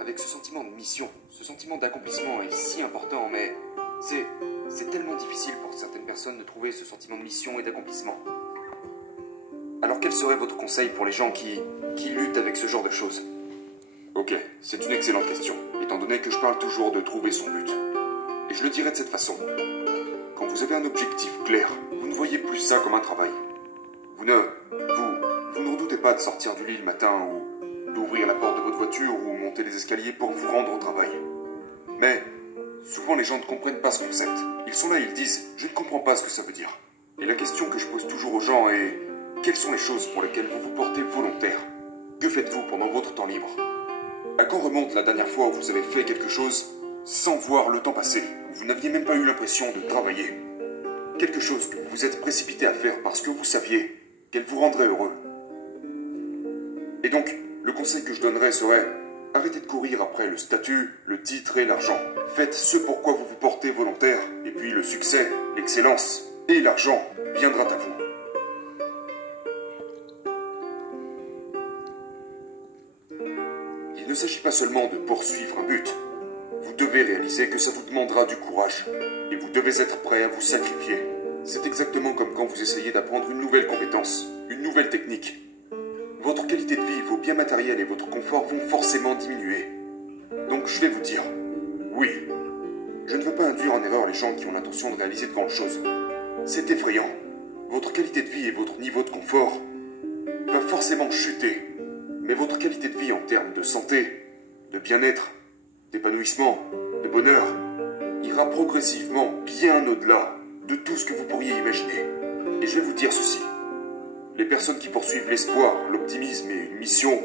avec ce sentiment de mission, ce sentiment d'accomplissement est si important, mais c'est tellement difficile pour certaines personnes de trouver ce sentiment de mission et d'accomplissement. Alors quel serait votre conseil pour les gens qui luttent avec ce genre de choses? Ok, c'est une excellente question, étant donné que je parle toujours de trouver son but. Et je le dirais de cette façon. Quand vous avez un objectif clair, vous ne voyez plus ça comme un travail. Vous ne redoutez pas de sortir du lit le matin ou d'ouvrir la porte de votre voiture ou monter les escaliers pour vous rendre au travail. Mais souvent les gens ne comprennent pas ce concept. Ils sont là et ils disent « je ne comprends pas ce que ça veut dire ». Et la question que je pose toujours aux gens est « quelles sont les choses pour lesquelles vous vous portez volontaire? Que faites-vous pendant votre temps libre? À quand remonte la dernière fois où vous avez fait quelque chose sans voir le temps passer, où vous n'aviez même pas eu l'impression de travailler? Quelque chose que vous vous êtes précipité à faire parce que vous saviez qu'elle vous rendrait heureux. Et donc, le conseil que je donnerais serait arrêtez de courir après le statut, le titre et l'argent. Faites ce pourquoi vous vous portez volontaire, et puis le succès, l'excellence et l'argent viendra à vous. Il ne s'agit pas seulement de poursuivre un but. Vous devez réaliser que ça vous demandera du courage, et vous devez être prêt à vous sacrifier. C'est exactement comme quand vous essayez d'apprendre une nouvelle compétence, une nouvelle technique. Votre qualité de vie, vos biens matériels et votre confort vont forcément diminuer. Donc je vais vous dire, oui, je ne veux pas induire en erreur les gens qui ont l'intention de réaliser de grandes choses. C'est effrayant. Votre qualité de vie et votre niveau de confort va forcément chuter. Mais votre qualité de vie en termes de santé, de bien-être, d'épanouissement, de bonheur, ira progressivement bien au-delà de tout ce que vous pourriez imaginer. Et je vais vous dire ceci. Les personnes qui poursuivent l'espoir, l'optimisme et une mission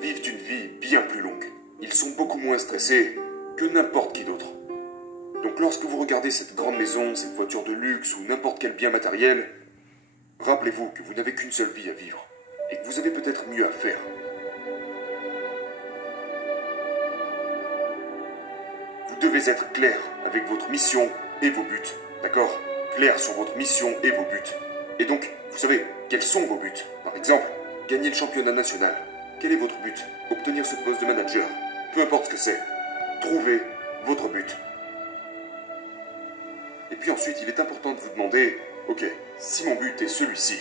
vivent une vie bien plus longue. Ils sont beaucoup moins stressés que n'importe qui d'autre. Donc lorsque vous regardez cette grande maison, cette voiture de luxe ou n'importe quel bien matériel, rappelez-vous que vous n'avez qu'une seule vie à vivre et que vous avez peut-être mieux à faire. Vous devez être clair avec votre mission et vos buts, d'accord? Clair sur votre mission et vos buts. Et donc, vous savez, quels sont vos buts? Par exemple, gagner le championnat national. Quel est votre but? Obtenir ce poste de manager. Peu importe ce que c'est. Trouvez votre but. Et puis ensuite, il est important de vous demander, ok, si mon but est celui-ci,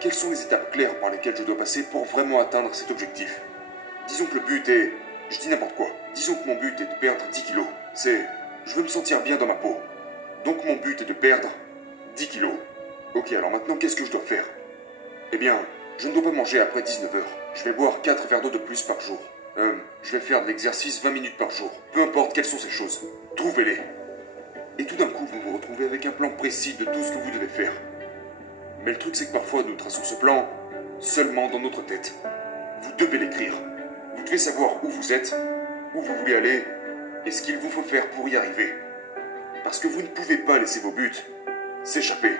quelles sont les étapes claires par lesquelles je dois passer pour vraiment atteindre cet objectif? Disons que le but est, je dis n'importe quoi, disons que mon but est de perdre 10 kilos. C'est, je veux me sentir bien dans ma peau. Donc mon but est de perdre 10 kilos. Ok, alors maintenant, qu'est-ce que je dois faire? Eh bien, je ne dois pas manger après 19 heures. Je vais boire 4 verres d'eau de plus par jour. Je vais faire de l'exercice 20 minutes par jour. Peu importe quelles sont ces choses. Trouvez-les. Et tout d'un coup, vous vous retrouvez avec un plan précis de tout ce que vous devez faire. Mais le truc, c'est que parfois, nous traçons ce plan seulement dans notre tête. Vous devez l'écrire. Vous devez savoir où vous êtes, où vous voulez aller, et ce qu'il vous faut faire pour y arriver. Parce que vous ne pouvez pas laisser vos buts s'échapper.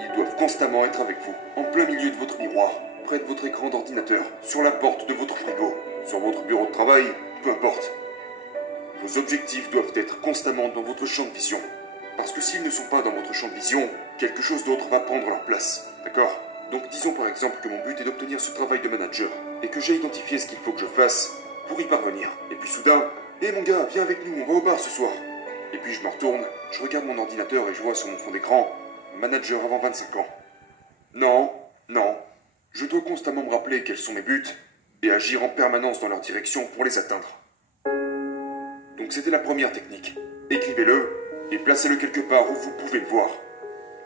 Ils doivent constamment être avec vous, en plein milieu de votre miroir, près de votre écran d'ordinateur, sur la porte de votre frigo, sur votre bureau de travail, peu importe. Vos objectifs doivent être constamment dans votre champ de vision. Parce que s'ils ne sont pas dans votre champ de vision, quelque chose d'autre va prendre leur place. D'accord? Donc disons par exemple que mon but est d'obtenir ce travail de manager, et que j'ai identifié ce qu'il faut que je fasse pour y parvenir. Et puis soudain, hé mon gars, viens avec nous, on va au bar ce soir. Et puis je me retourne, je regarde mon ordinateur et je vois sur mon fond d'écran, manager avant 25 ans. Non, non, je dois constamment me rappeler quels sont mes buts et agir en permanence dans leur direction pour les atteindre. Donc c'était la première technique. Écrivez-le et placez-le quelque part où vous pouvez le voir.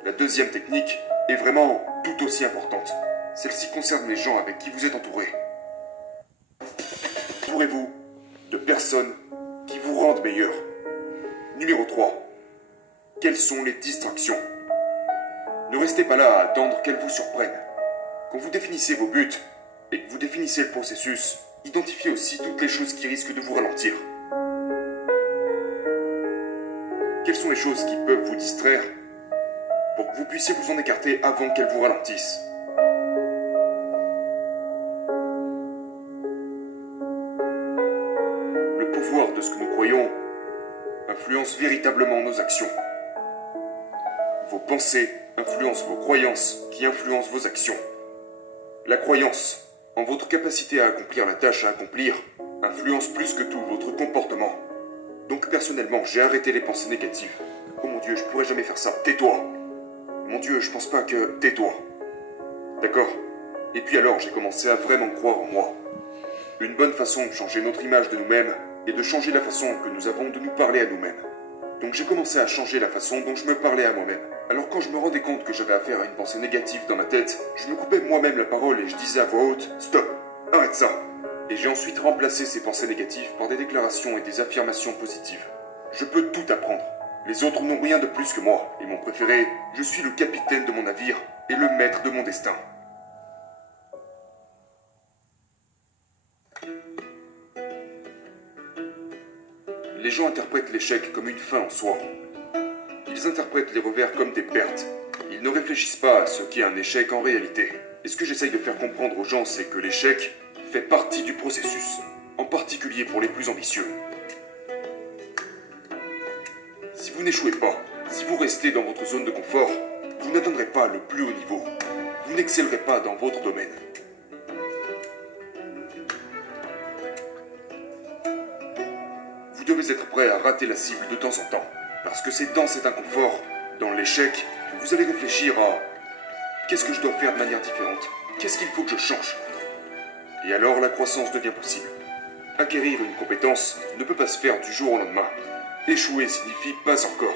La deuxième technique est vraiment tout aussi importante. Celle-ci concerne les gens avec qui vous êtes entouré. Entourez-vous de personnes qui vous rendent meilleur. Numéro 3. Quelles sont les distractions? Ne restez pas là à attendre qu'elles vous surprennent. Quand vous définissez vos buts et que vous définissez le processus, identifiez aussi toutes les choses qui risquent de vous ralentir. Quelles sont les choses qui peuvent vous distraire pour que vous puissiez vous en écarter avant qu'elles vous ralentissent? Le pouvoir de ce que nous croyons influence véritablement nos actions. Vos pensées influencent vos croyances qui influencent vos actions. La croyance en votre capacité à accomplir la tâche à accomplir influence plus que tout votre comportement. Donc personnellement, j'ai arrêté les pensées négatives. Oh mon Dieu, je pourrais jamais faire ça. Tais-toi. Mon Dieu, je pense pas que... Tais-toi. D'accord? Et puis alors, j'ai commencé à vraiment croire en moi. Une bonne façon de changer notre image de nous-mêmes est de changer la façon que nous avons de nous parler à nous-mêmes. Donc j'ai commencé à changer la façon dont je me parlais à moi-même. Alors quand je me rendais compte que j'avais affaire à une pensée négative dans ma tête, je me coupais moi-même la parole et je disais à voix haute « Stop! Arrête ça !» Et j'ai ensuite remplacé ces pensées négatives par des déclarations et des affirmations positives. Je peux tout apprendre. Les autres n'ont rien de plus que moi. Et mon préféré, je suis le capitaine de mon navire et le maître de mon destin. Les gens interprètent l'échec comme une fin en soi. Ils interprètent les revers comme des pertes. Ils ne réfléchissent pas à ce qu'est un échec en réalité. Et ce que j'essaye de faire comprendre aux gens, c'est que l'échec fait partie du processus, en particulier pour les plus ambitieux. Si vous n'échouez pas, si vous restez dans votre zone de confort, vous n'atteindrez pas le plus haut niveau. Vous n'excellerez pas dans votre domaine. Vous devez être prêt à rater la cible de temps en temps, parce que c'est dans cet inconfort, dans l'échec, que vous allez réfléchir à « Qu'est-ce que je dois faire de manière différente? Qu'est-ce qu'il faut que je change ?» Et alors la croissance devient possible. Acquérir une compétence ne peut pas se faire du jour au lendemain. Échouer signifie pas encore.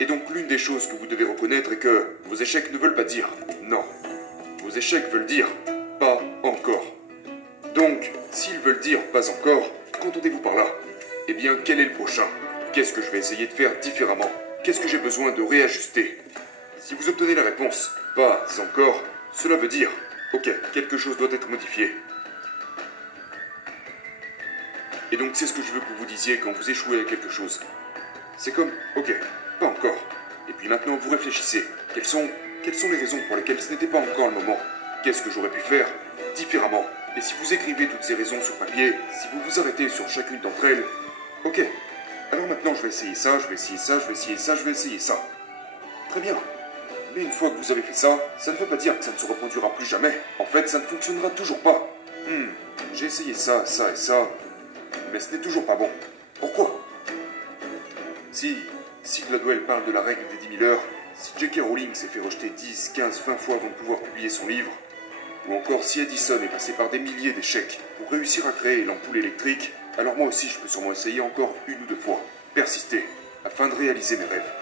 Et donc l'une des choses que vous devez reconnaître est que vos échecs ne veulent pas dire non. Vos échecs veulent dire pas encore. Donc, s'ils veulent dire pas encore, qu'entendez-vous par là? Eh bien, quel est le prochain? Qu'est-ce que je vais essayer de faire différemment? Qu'est-ce que j'ai besoin de réajuster? Si vous obtenez la réponse pas encore, cela veut dire ok, quelque chose doit être modifié. Et donc c'est ce que je veux que vous disiez quand vous échouez à quelque chose. C'est comme, ok, pas encore. Et puis maintenant vous réfléchissez. Quelles sont les raisons pour lesquelles ce n'était pas encore le moment? Qu'est-ce que j'aurais pu faire différemment? Et si vous écrivez toutes ces raisons sur papier, si vous vous arrêtez sur chacune d'entre elles, ok, alors maintenant je vais essayer ça, je vais essayer ça, je vais essayer ça, je vais essayer ça. Très bien. Mais une fois que vous avez fait ça, ça ne veut pas dire que ça ne se reproduira plus jamais. En fait, ça ne fonctionnera toujours pas. J'ai essayé ça, ça et ça, mais ce n'est toujours pas bon. Pourquoi? Si Gladwell parle de la règle des 10 000 heures, si J.K. Rowling s'est fait rejeter 10, 15, 20 fois avant de pouvoir publier son livre, ou encore si Edison est passé par des milliers d'échecs pour réussir à créer l'ampoule électrique, alors moi aussi je peux sûrement essayer encore une ou deux fois, persister, afin de réaliser mes rêves.